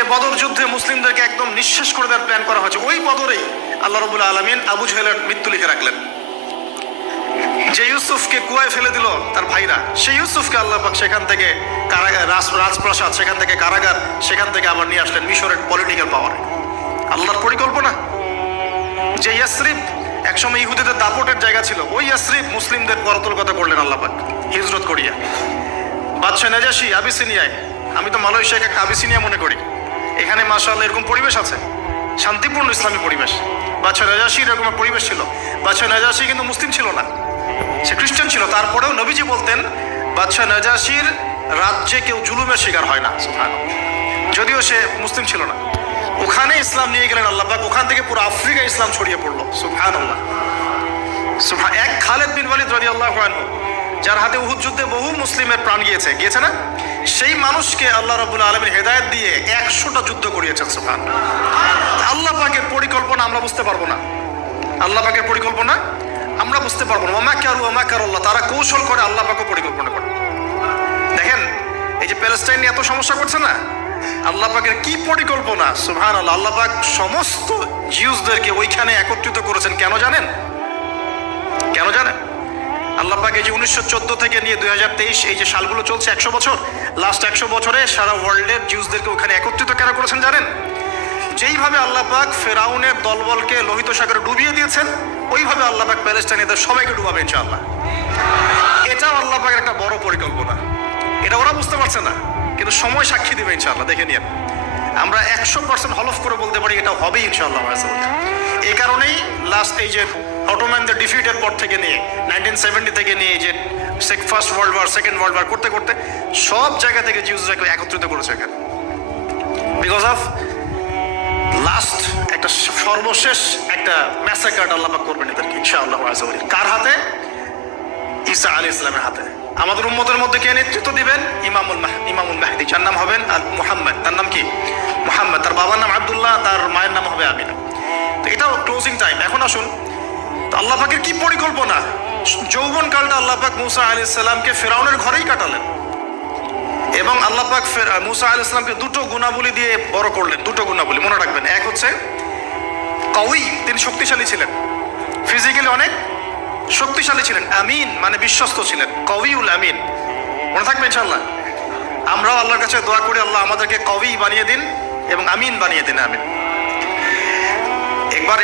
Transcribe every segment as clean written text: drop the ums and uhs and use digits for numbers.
যে বদর যুদ্ধে মুসলিমদেরকে একদম নিঃশেষ করে দেওয়ার প্ল্যান করা হয়েছে, ওই বদরেই আল্লাহ রাব্বুল আলামিন আবু জাহেলের মৃত্যু লিখে রাখলেন। যে ইউসুফকে কুয়ায় ফেলে দিল তার ভাইরা, সেই ইউসুফকে আল্লাহ পাক সেখান থেকে রাজপ্রাসাদ, সেখান থেকে কারাগার, সেখান থেকে আবার নিয়ে আসলেন মিশরের পলিটিক্যাল পাওয়ারে। আল্লাহর পরিকল্পনা। যে ইয়াসরিব একসময় ইহুদিদের দাপটের জায়গা ছিল, ওই ইয়াসরিব মুসলিমদের করতল কথা করলেন আল্লাহ পাক হিজরত করিয়া। বাদশাহ নাজাশি আবিসিনিয়ায়, আমি তো মালয়েশিয়াকে একটা আবিসিনিয়া মনে করি, এখানে মাশাআল্লাহ এরকম পরিবেশ আছে, শান্তিপূর্ণ ইসলামী পরিবেশ। বাদশাহ নাজাশি এরকম পরিবেশ ছিল। বাদশাহ নাজাশি কিন্তু মুসলিম ছিল না, সে খ্রিস্টান ছিল। তারপরেও নবীজি বলতেন বাদশাহ নাজাশির রাজ্যে কেউ জুলুমের শিকার হয় না, সুবহানাল্লাহ, যদিও সে মুসলিম ছিল না। ওখানে ইসলাম নিয়ে গেলেন আল্লাহ পাক, ওখান থেকে পুরো আফ্রিকা ইসলাম ছড়িয়ে পড়লো, সুবহানাল্লাহ। এক খালেদ বিন ওয়ালিদ রাদিয়াল্লাহু আনহু, যার হাতে উহুদ যুদ্ধে বহু মুসলিমের প্রাণ গিয়েছে না, সেই মানুষকে আল্লাহ রাব্বুল আলামিন হেদায়েত দিয়ে 100টা যুদ্ধ করিয়েছেন, সুবহানাল্লাহ। আল্লাহ পাকের পরিকল্পনা আমরা বুঝতে পারবো না, আল্লাহ পাকের পরিকল্পনা আমরা বুঝতে পারবো না। ওয়া মাকারুল্লাহ, তারা কৌশল করে, আল্লাহ পাকও পরিকল্পনা করে। দেখেন এই যে প্যালেস্টাইন নিয়ে এত সমস্যা করছে না, আল্লাহ পাকের কি পরিকল্পনা, সুবহানাল্লাহ। আল্লাহ পাক সমস্ত জিউসদেরকে ওইখানে একত্রিত করেছেন, কেন জানেন? কেন জানেন? আল্লাহ পাক এই যে 1914 থেকে নিয়ে 2023 এই যে সালগুলো চলছে, 100 বছর, লাস্ট 100 বছরে সারা ওয়ার্ল্ডের জিউসদেরকে ওখানে একত্রিত কেন করেছেন জানেন? যেইভাবে আল্লাহ পাক ফেরাউনের দলবলকে লোহিত সাগরে ডুবিয়ে দিয়েছেন, ওইভাবে আল্লাহ পাক প্যালেস্টাইনিদের সবাইকে ডুবাবে ইনশাআল্লাহ। এটাও আল্লাহ পাকের একটা বড় পরিকল্পনা। এটা ওরা বুঝতে পারছে না, কিন্তু সময় সাক্ষী দিবে ইনশাআল্লাহ। দেখে নিন, আমরা 100% হলফ করে বলতে পারি এটা হবেই ইনশাআল্লাহ। এই কারণেই লাস্ট এই যে অটোম্যানদের ডিফিটের পর থেকে নিয়ে 1970 থেকে নিয়ে যে first world war, second world war করতে করতে সব জায়গা থেকে জিউসরাকে একত্রিত করেছে এখানে, বিকজ অফ লাস্ট একটা সর্বশেষ একটা ম্যাসাকার আল্লাহ পাক করবেন এদেরকে ইনশাআল্লাহ। কার হাতে? ঈসা আলাইহিস সালামের হাতে। আমাদের উম্মতের মধ্যে কে নেতৃত্ব দিবেন? ইমামুল মাহদি, যার নাম হবেন মুহাম্মদ। তার নাম কি? মুহাম্মদ। তার বাবার নাম আব্দুল্লাহ, তার মায়ের নাম হবে আমিনা। তো এটাও ক্লোজিং টাইম। এখন আসুন, তো আল্লাহ পাকের কি পরিকল্পনা। যৌবন কালটা আল্লাহ পাক মুসা আলাইহিস সালামকে ফেরাউনের ঘরেই কাটালেন, এবং আল্লাহ পাক মুসা আলাইহিস সালামকে দুটো গুণাবলী দিয়ে বড় করলেন। দুটো গুণাবলী মনে রাখবেন। এক হচ্ছে কওয়ী, তিনি শক্তিশালী ছিলেন, ফিজিক্যালি অনেক শক্তিশালী ছিলেন। আমিন মানে বিশ্বস্ত ছিলেন, কওয়ীউল আমিন, মনে থাকবে ইনশাআল্লাহ। আমরাও আল্লাহর কাছে দোয়া করি, আল্লাহ আমাদেরকে কওয়ী বানিয়ে দিন এবং আমিন বানিয়ে দিন, আমিন।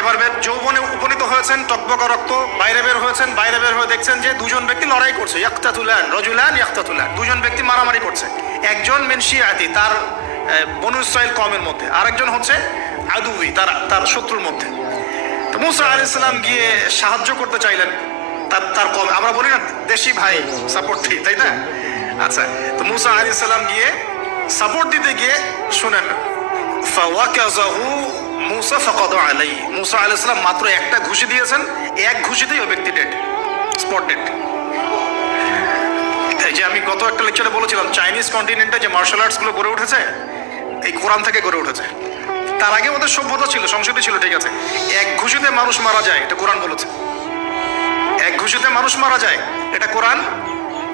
এবার যৌবনে উপনীত হয়েছেন, টকবকা রক্ত, বাইরে বের হয়েছেন। বাইরে বের হয়ে দেখছেন যে দুজন ব্যক্তি লড়াই করছে, রজুলান ইয়াকতাতুলান, দুজন ব্যক্তি মারামারি করছে। একজন মিন শিয়াতি, তার বনু ইসরাইল কওমের মধ্যে, আরেকজন হচ্ছে আদুই, তার শত্রুর মধ্যে। তো মুসা আলাইহিস সালাম গিয়ে সাহায্য করতে চাইলেন তার কওম। আমরা বলি না দেশি ভাই সাপোর্ট দিই, তাই না? আচ্ছা, তো মুসা আলাইহিস সালাম গিয়ে সাপোর্ট দিতে গিয়ে শুনেন, ফাওয়াকাযাহু মুসা ফাকাদা আলাইহি, মুসা আলাইহিস সালাম মাত্র একটা ঘুষি দিয়েছেন, এক ঘুষিতেই ওই ব্যক্তি ডেড, স্পট ডেড। এই যে আমি গত একটা লেকচারে বলেছিলাম, চাইনিজ কন্টিনেন্টে যে মার্শাল আর্টস গুলো গড়ে উঠেছে, এই কোরআন থেকে গড়ে উঠেছে। তার আগে ওদের সভ্যতা ছিল, সংস্কৃতি ছিল, ঠিক আছে। এক ঘুষিতে মানুষ মারা যায়, এটা কোরআন বলেছে। এক ঘুষিতে মানুষ মারা যায়, এটা কোরআন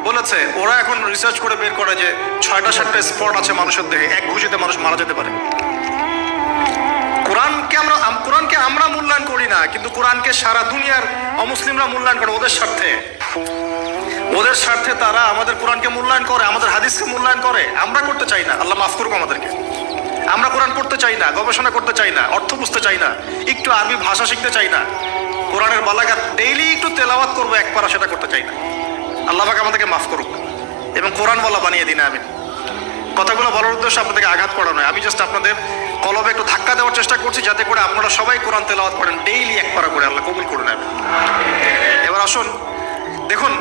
বলেছে। ওরা এখন রিসার্চ করে বের করে যে 6টা-7টা স্পট আছে মানুষের দেহে, এক ঘুষিতে মানুষ মারা যেতে পারে। কোরআনকে আমরা মূল্যায়ন করি না, কিন্তু কোরআনকে সারা দুনিয়ার অমুসলিমরা মূল্যায়ন করে ওদের স্বার্থে। ওদের স্বার্থে তারা আমাদের কোরআনকে মূল্যায়ন করে, আমাদের হাদিসকে মূল্যায়ন করে। আমরা করতে চাই না, আল্লাহ মাফ করুক আমাদেরকে। আমরা কোরআন পড়তে চাই না, গবেষণা করতে চাই না, অর্থ বুঝতে চাই না, একটু আরবি ভাষা শিখতে চাই না, কোরআনের বালাগাত ডেইলি একটু তেলাওয়াত করবো এক পারা, সেটা করতে চাই না। আল্লাহ পাক আমাদেরকে মাফ করুক এবং কোরআনওয়ালা বানিয়ে দিন, আমিন। কথাগুলো বলার উদ্দেশ্য আপনাদেরকে আঘাত করা নয়, আমি জাস্ট আপনাদের কলবে একটু ধাক্কা দেওয়ার চেষ্টা করছি, যাতে করে আপনারা সবাই কোরআন তেলাওয়াত করেন ডেইলি এক পারা করে। আল্লাহ কবুল করে নেবেন। এবার আসুন, দেখুন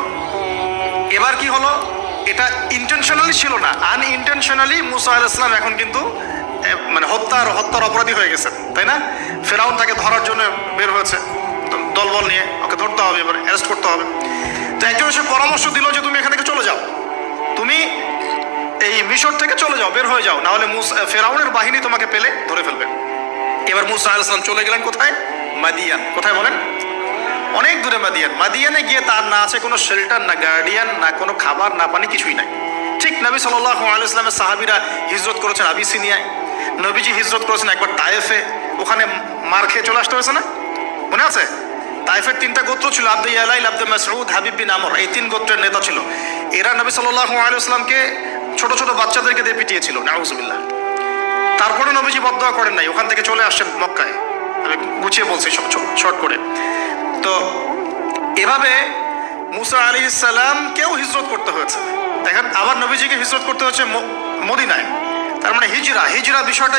এবার কি হলো। এটা ইন্টেনশনালি ছিল না, আনইনটেনশনালি মুসা আলাইহিস সালাম এখন কিন্তু মানে হত্যার অপরাধী হয়ে গেছেন, তাই না? ফেরাউন তাকে ধরার জন্য বের হয়েছে দলবল নিয়ে, ওকে ধরতে হবে, এবার অ্যারেস্ট করতে হবে। তো একজন এসে পরামর্শ দিল যে তুমি এখান থেকে চলে যাও, তুমি এই মিশর থেকে চলে যাও, বের হয়ে যাও, না হলে ফেরাউনের বাহিনী তোমাকে পেলে ধরে ফেলবে। এবার মুসা আলাইহিস সালাম চলে গেলেন কোথায়? মাদিয়ান। কোথায় বলেন? অনেক দূরে মাদিয়ান। মাদিয়ানে গিয়ে তার না আছে কোনো শেল্টার, না গার্ডিয়ান, না কোনো খাবার, না পানি, কিছুই নাই। ঠিক নবী সাল্লাল্লাহু আলাইহি ওয়াসাল্লামের সাহাবীরা হিজরত করেছেন আবিসিনিয়ায়, নবীজি হিজরত করেছেন একবার তায়েফে, ওখানে মার খেয়ে চলে আসতে হয়েছে না, মনে আছে? তাইফের 3টা গোত্র ছিল, আব্দে ইয়ালাইল, আব্দে মাসউদ, হাবিব বিন আমর, এই 3 গোত্রের নেতা ছিল। এরা নবী সাল্লাল্লাহু আলাইহি ওয়াসাল্লামকে ছোট ছোট বাচ্চাদেরকে দিয়ে পিটিয়েছিল, নাউজুবিল্লাহ। তারপরে নবীজি বদদোয়া করেন নাই, ওখান থেকে চলে আসছেন মক্কায়। আমি গুছিয়ে বলছি সব শর্ট করে। তো এভাবে মুসা আলাইহিস সালামকেও হিজরত করতে হয়েছে। দেখেন, আবার নবীজিকে হিজরত করতে হচ্ছে মদিনায়। তার মানে হিজরা বিষয়টা